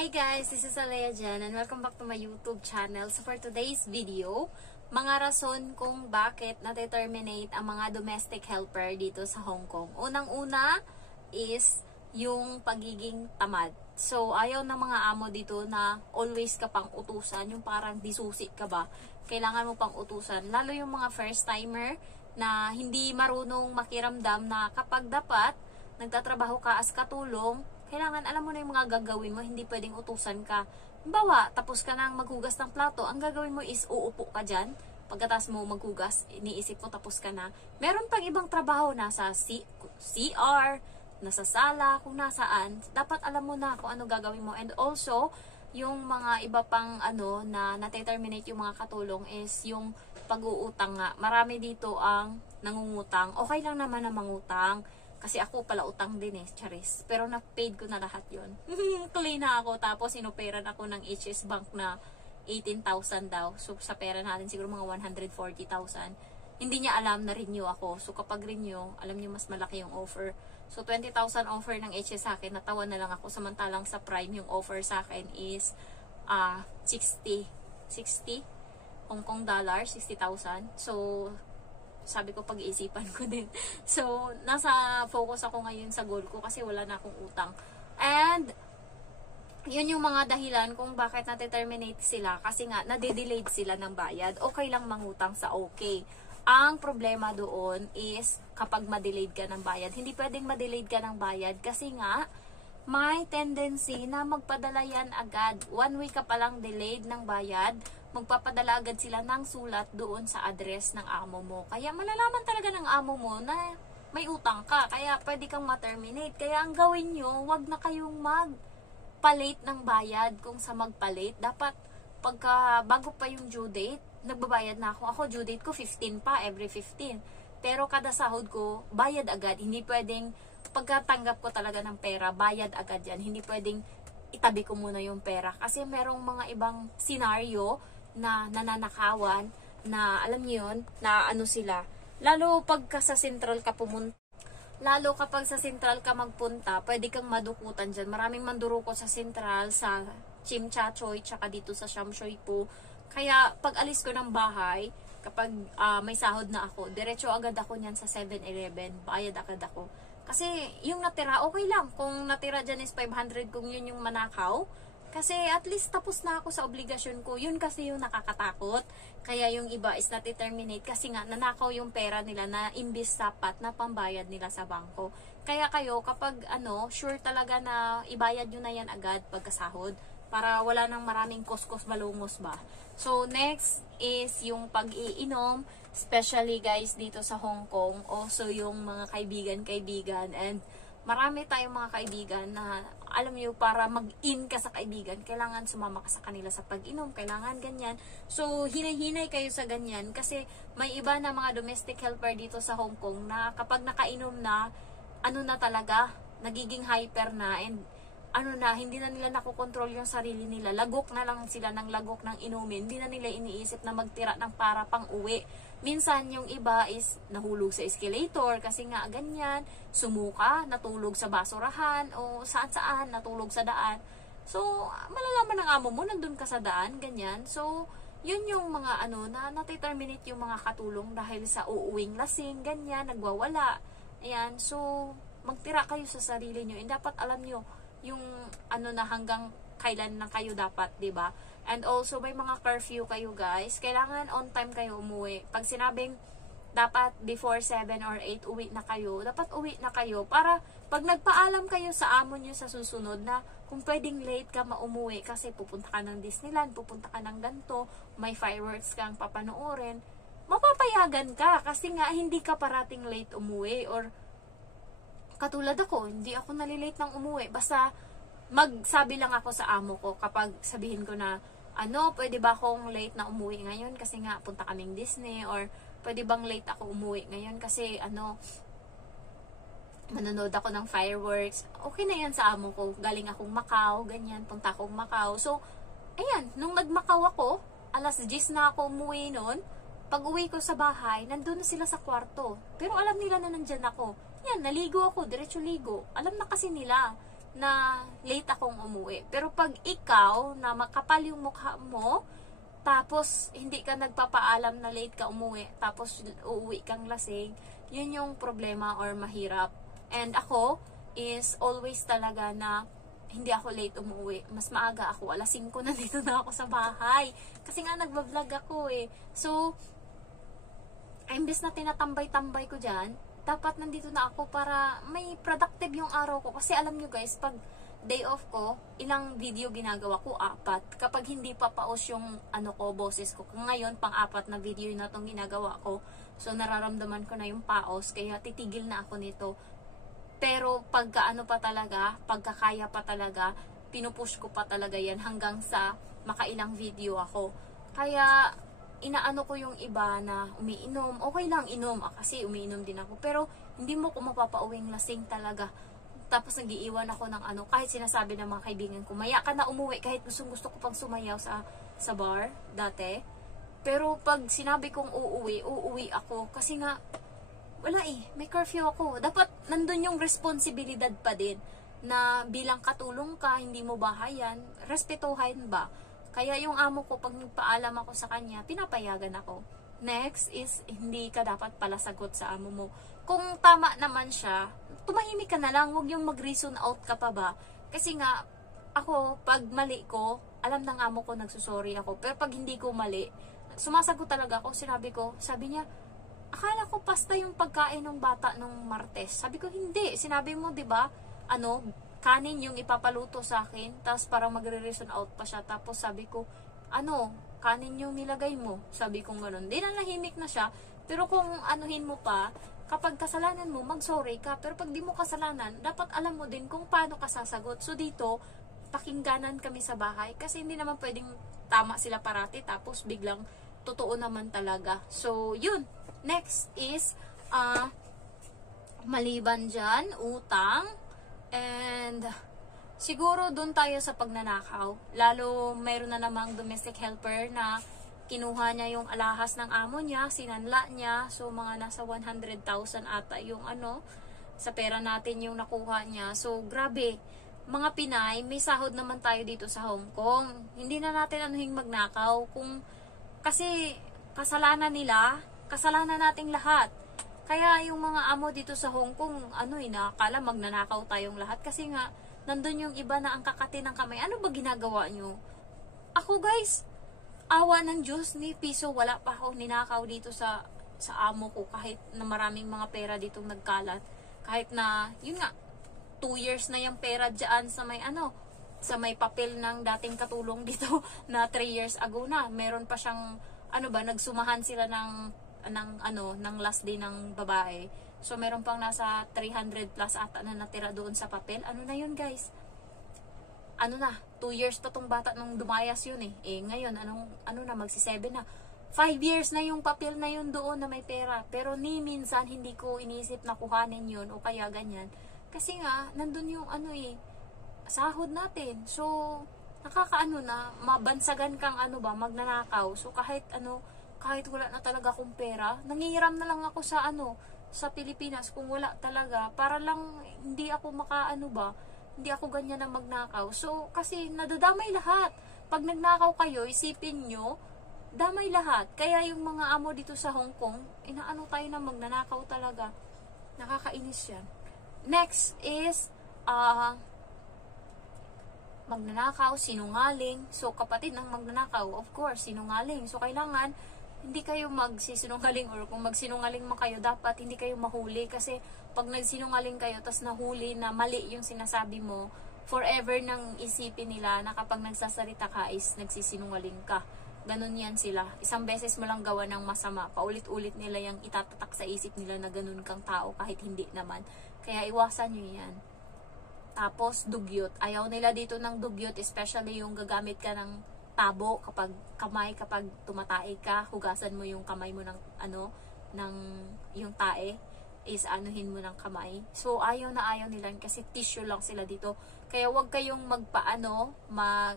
Hi guys, this is Alea Jan and welcome back to my YouTube channel. So for today's video, mga rason kung bakit na-terminate ang mga domestic helper dito sa Hong Kong. Unang-una is yung pagiging tamad. So ayaw ng mga amo dito na always ka pang utusan, yung parang disusi ka ba? Kailangan mo pang utusan. Lalo yung mga first timer na hindi marunong makiramdam na kapag dapat nagtatrabaho ka as katulong, kailangan alam mo na yung mga gagawin mo, hindi pwedeng utusan ka. Halimbawa, tapos ka nang maghugas ng plato, ang gagawin mo is uupo ka dyan. Pagkatas mo maghugas, iniisip mo tapos ka na. Meron pang ibang trabaho, nasa CR, nasa sala, kung nasaan. Dapat alam mo na kung ano gagawin mo. And also, yung mga iba pang na na-terminate yung mga katulong is yung pag-uutang nga. Marami dito ang nangungutang. Okay lang naman na mangutang. Kasi ako pala utang din charis. Pero na-paid ko na lahat yon. Tuloy na ako. Tapos inoperan ako ng HS Bank na 18,000 daw. So sa pera natin siguro mga 140,000. Hindi niya alam na renew ako. So kapag renew, alam niyo mas malaki yung offer. So 20,000 offer ng HS sa akin. Natawa na lang ako. Samantalang sa Prime yung offer sa akin is 60 Hong Kong dollar, 60,000. So sabi ko pag-iisipan ko din. So, nasa focus ako ngayon sa goal ko kasi wala na akong utang. And, yun yung mga dahilan kung bakit na-terminate sila. Kasi nga, nade-delayed sila ng bayad. Okay lang mangutang sa okay. Ang problema doon is kapag ma-delayed ka ng bayad. Hindi pwedeng ma-delayed ka ng bayad kasi nga, may tendency na magpadala yan agad. 1 week ka palang delayed ng bayad, magpapadala agad sila ng sulat doon sa address ng amo mo. Kaya malalaman talaga ng amo mo na may utang ka. Kaya pwede kang ma-terminate. Kaya ang gawin nyo, wag na kayong magpalit ng bayad. Kung sa magpalit, dapat bago pa yung due date, nagbabayad na ako. Ako due date ko 15 pa, every 15. Pero kada sahod ko, bayad agad. Hindi pwedeng pagkatanggap ko talaga ng pera, bayad agad yan. Hindi pwedeng itabi ko muna yung pera. Kasi merong mga ibang scenario na nananakawan, na alam niyo yun, na sila. Lalo pagka sa central ka pumunta. Lalo kapag sa central ka magpunta, pwede kang madukutan dyan. Maraming manduruko sa central, sa Tsim Sha Tsui, tsaka dito sa Sham Shui Po. Kaya pag alis ko ng bahay, kapag may sahod na ako, diretso agad ako niyan sa 7-Eleven, bayad agad ako. Kasi yung natira, okay lang. Kung natira dyan is 500, kung yun yung manakaw. Kasi at least tapos na ako sa obligasyon ko. Yun kasi yung nakakatakot. Kaya yung iba is nati-terminate kasi nga nanakaw yung pera nila na imbis sapat na pambayad nila sa bangko. Kaya kayo kapag sure talaga na ibayad nyo na yan agad pagkasahod. Para wala nang maraming kuskus balungos ba. So next is yung pag-iinom. Especially guys dito sa Hong Kong. Also yung mga kaibigan and marami tayong mga kaibigan na alam niyo para mag-in ka sa kaibigan, kailangan sumama ka sa kanila sa pag-inom, kailangan ganyan. So hinay-hinay kayo sa ganyan kasi may iba na mga domestic helper dito sa Hong Kong na kapag nakainom na, na talaga, nagiging hyper na and hindi na nila nakokontrol yung sarili nila. Lagok na lang sila ng lagok ng inumin. Hindi na nila iniisip na magtira ng para pang uwi. Minsan yung iba is nahulog sa escalator kasi nga ganyan, sumuka, natulog sa basurahan o saan-saan, natulog sa daan. So, malalaman ng amo mo, nandun ka sa daan, ganyan. So, yun yung mga na nati-terminate yung mga katulong dahil sa uuwing lasing, ganyan, nagwawala. Ayan, so, magtira kayo sa sarili nyo. And dapat alam nyo, yung na hanggang kailan na kayo dapat, 'di ba? And also may mga curfew kayo guys. Kailangan on time kayo umuwi. Pag sinabing dapat before 7 or 8 uwi na kayo, dapat uwi na kayo para pag nagpaalam kayo sa amo niyo sa susunod na kung pwedeng late ka maumuwi kasi pupunta ka ng Disneyland, pupunta ka ng ganto, may fireworks kang papanoorin, mapapayagan ka kasi nga hindi ka parating late umuwi. Or katulad ako, hindi ako nalilate ng umuwi. Basta magsabi lang ako sa amo ko kapag sabihin ko na, pwede ba akong late na umuwi ngayon kasi nga punta kaming Disney, or pwede bang late ako umuwi ngayon kasi manonood ako ng fireworks. Okay na yan sa amo ko. Galing akong Macau, ganyan, punta akong Macau. So, ayan, nung nag-Macau ako, alas 10 na ako umuwi noon. Pag uwi ko sa bahay, nandun na sila sa kwarto. Pero alam nila na nandyan ako. Yan, naligo ako, diretso ligo. Alam na kasi nila na late akong umuwi. Pero pag ikaw, na makapal yung mukha mo, tapos hindi ka nagpapaalam na late ka umuwi, tapos uuwi kang lasing, yun yung problema or mahirap. And ako is always talaga na hindi ako late umuwi. Mas maaga ako. Alas 5 nandito na ako sa bahay. Kasi nga nagbablog ako eh. So, imbes na tinatambay-tambay ko dyan, dapat nandito na ako para may productive yung araw ko. Kasi alam nyo guys, pag day off ko, ilang video ginagawa ko? 4. Kapag hindi pa paus yung boses ko. Ngayon, pang-4 na video na itong ginagawa ko. So, nararamdaman ko na yung paos. Kaya titigil na ako nito. Pero pagka pagkakaya pa talaga, pinupush ko pa talaga yan hanggang sa makailang video ako. Kaya, inaano ko yung iba na umiinom. Okay lang inom, kasi umiinom din ako. Pero, hindi mo ko mapapauwing lasing talaga. Tapos, nagiiwan ako ng kahit sinasabi ng mga kaibigan ko, maya ka na umuwi, kahit gusto ko pang sumayaw sa bar, dati. Pero, pag sinabi kong uuwi ako. Kasi nga, wala may curfew ako. Dapat nandun yung responsibilidad pa din na bilang katulong ka, hindi mo bahayan, respetuhan ba? Kaya yung amo ko, pag nagpaalam ako sa kanya, pinapayagan ako. Next is, hindi ka dapat pala sagot sa amo mo. Kung tama naman siya, tumahimik ka na lang, huwag yung mag-reason out ka pa ba? Kasi nga, ako, pag mali ko, alam ng amo ko, nagsusorry ako. Pero pag hindi ko mali, sumasagot talaga ako, sabi niya, akala ko pasta yung pagkain ng bata nung Martes. Sabi ko, hindi. Sinabi mo, di ba, kanin yung ipapaluto sa akin. Tapos parang magre-reason out pa siya. Tapos sabi ko, kanin yung nilagay mo. Sabi ko gano'n. Di nalahimik na siya. Pero kung anuhin mo pa, kapag kasalanan mo, mag-sorry ka. Pero pag di mo kasalanan, dapat alam mo din kung paano ka sasagot. So dito, pakingganan kami sa bahay. Kasi hindi naman pwedeng tama sila parati. Tapos biglang totoo naman talaga. So, yun. Next is, maliban dyan, utang, and siguro dun tayo sa pagnanakaw. Lalo, mayroon na namang domestic helper na kinuha niya yung alahas ng amo niya, sinanla niya, so mga nasa 100,000 ata yung sa pera natin yung nakuha niya. So, grabe. Mga Pinay, may sahod naman tayo dito sa Hong Kong. Hindi na natin magnakaw. Kasi kasalanan nila, kasalanan nating lahat. Kaya yung mga amo dito sa Hong Kong, nakakala magnanakaw tayong lahat. Kasi nga, nandun yung iba na ang kakati ng kamay. Ano ba ginagawa nyo? Ako guys, awa ng Diyos, ni piso wala pa ako ninakaw dito sa amo ko. Kahit na maraming mga pera ditong nagkalat. Kahit na, yun nga, 2 years na yung pera dyan sa may papel ng dating katulong dito na 3 years ago na. Meron pa siyang, nagsumahan sila ng last day ng babae. So, meron pang nasa 300 plus ata na natira doon sa papel. Ano na yun, guys? 2 years na tong bata nung dumayas yun eh. Ngayon, magsi-7 na. 5 years na yung papel na yun doon na may pera. Pero minsan, hindi ko inisip na kuhanin yun o kaya ganyan. Kasi nga, nandun yung sahod natin. So, mabansagan kang magnanakaw. So, kahit wala na talaga akong pera, nangihiram na lang ako sa Pilipinas kung wala talaga, para lang hindi ako hindi ako ganyan na magnakaw. So, kasi nadadamay lahat. Pag nagnakaw kayo, isipin nyo, damay lahat. Kaya yung mga amo dito sa Hong Kong, tayo na magnanakaw talaga. Nakakainis yan. Next is, magnanakaw, sinungaling. So, kapatid ng magnanakaw, of course, sinungaling. So, kailangan, hindi kayo magsisinungaling, or kung magsinungaling man kayo, dapat hindi kayo mahuli. Kasi, pag nagsinungaling kayo, tas nahuli na mali yung sinasabi mo, forever nang isipin nila na kapag nagsasalita ka is nagsisinungaling ka. Ganun yan sila. Isang beses mo lang gawa ng masama, paulit-ulit nila yung itatatak sa isip nila na ganun kang tao kahit hindi naman. Kaya iwasan nyo yan. Tapos, dugyot. Ayaw nila dito ng dugyot, especially yung gagamit ka ng tabo kapag tumatae ka, hugasan mo yung kamay mo yung tae, is anuhin mo ng kamay. So, ayaw nila kasi tissue lang sila dito. Kaya wag kayong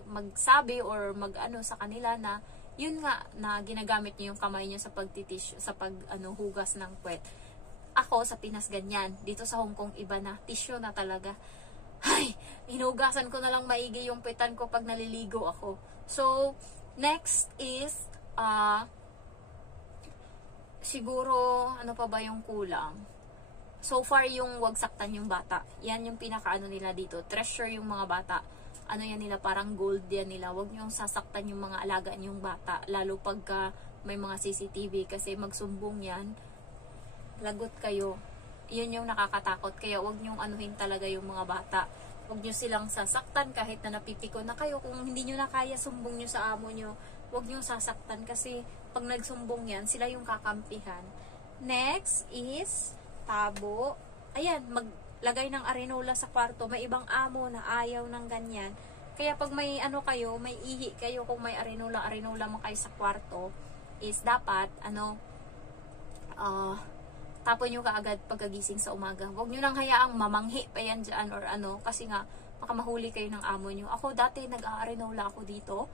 magsabi or sa kanila na yun nga na ginagamit niyo yung kamay niyo sa pagtitissue, sa hugas ng puwet. Ako sa Pinas ganyan. Dito sa Hong Kong iba na, tissue na talaga. ay, hinugasan ko na lang maigi yung pitan ko pag naliligo ako. So, next is, siguro, ano pa ba yung kulang? So far, yung wag saktan yung bata. Yan yung pinaka-ano nila dito. Treasure yung mga bata. Ano yan nila, parang gold yan nila. Wag nyo sasaktan yung mga alaga yung bata. Lalo pagka may mga CCTV. Kasi magsumbong yan. Lagot kayo. Yun yung nakakatakot. Kaya wag nyo anuhin talaga yung mga bata. Wag nyo silang sasaktan kahit na napipiko na kayo. Kung hindi nyo na kaya, sumbong nyo sa amo nyo. Wag nyo sasaktan kasi pag nagsumbong yan, sila yung kakampihan. Next is tabo. Ayan, maglagay ng arenola sa kwarto. May ibang amo na ayaw ng ganyan. Kaya pag may ano kayo, may ihi kayo, kung may arenola mo kayo sa kwarto, is dapat, tapon nyo kaagad pagkagising sa umaga. Huwag nyo nang hayaang mamanghi pa yan dyan or ano, kasi nga, baka mahuli kayo ng amo nyo. Ako dati, nag-aarenola ako dito,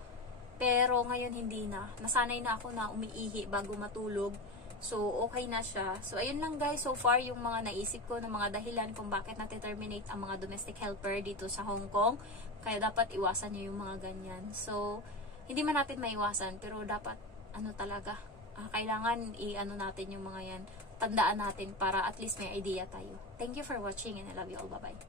pero ngayon hindi na. Nasanay na ako na umiihi bago matulog. So, okay na siya. So, ayun lang guys. So far, yung mga naisip ko na mga dahilan kung bakit natin-terminate ang mga domestic helper dito sa Hong Kong. Kaya dapat iwasan nyo yung mga ganyan. So, hindi man natin maiwasan, pero dapat, talaga, kailangan i-ano natin yung mga yan. Tandaan natin para at least may idea tayo. Thank you for watching and I love you all. Bye-bye.